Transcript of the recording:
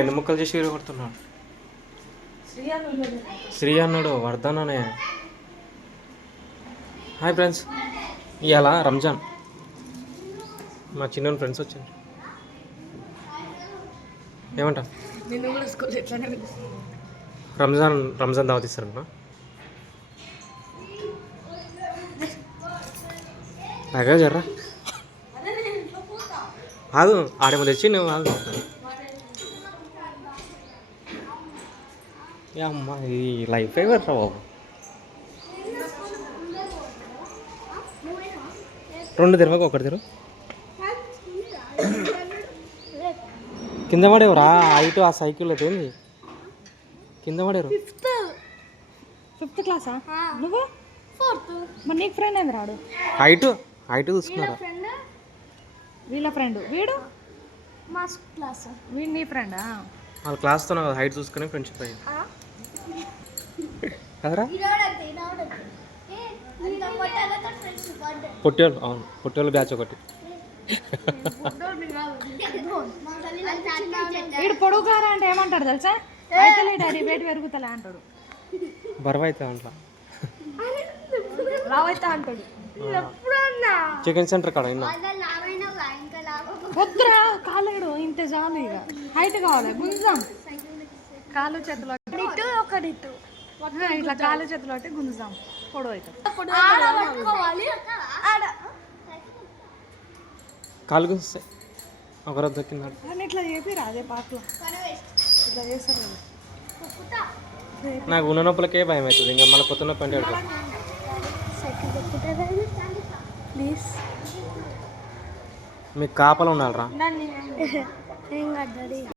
ఎన్ని ముక్కలు చేసి కొడుతున్నాడు శ్రీ అన్నాడు వర్ధన్ అనే. హాయ్ ఫ్రెండ్స్, ఇవాళ రంజాన్. మా చిన్న ఫ్రెండ్స్ వచ్చారు. ఏమంటా రంజాన్ దావత్ ఇస్తారంట. అదే జర్రా కాదు ఆడేమో తెచ్చి నువ్వు కాదు. అమ్మా ఇది లైఫ్ ఫేవర్ రా బాబు. 2 తెరవకు, 1 తెరవు. కింద పడేవరా హైట్ ఆ సైకిల్ అయితే కింద పడేరు. 5th క్లాసా నువ్వు? 4th. మరి నీకు ఫ్రెండ్ ఏంది రాడు? హైట్ చూసుకున్నారా? వీళ్ళ ఫ్రెండ్ వీడు మా క్లాస్. వీడు నీ ఫ్రెండా? వాళ్ళ క్లాస్తో నాకు హైట్ చూసుకుని ఫ్రెండ్షిప్ అయ్యింది కదరా. పొట్టేళ్ళు, అవును పొట్టేళ్ళు బ్యాచ్ ఒకటి. వీడు పొడుగుగారా అంటే ఏమంటాడు తెలుసా? అయితే డాడీ వెయిట్ పెరుగుతలే అంటాడు. బరువు అయితే అంట లావ్ అయితే అంటాడు. చికెన్ సెంటర్ కాడ విన్నా. వద్దురా కాలేడు ఇంత చాలు. ఇక హైట్ కావాలి గుంజాం. కాలు చేతులు ఇట్లా కాలు చేతులు అంటే గుంజాం. పొడవు అవుతుంది. కాలు గుంజిస్తే ఒకరోజు దొక్కింది. కానీ ఇట్లా చెప్పిరా అదే పాటలో ఇట్లా చేస్తారు కదా. నాకు ఉన్న నొప్పులకే భయం అవుతుంది. ఇంకా మళ్ళీ కొత్త నొప్పి అంటే ప్లీజ్ మీకు కాపలు ఉండాలిరా. ఏం కాదు.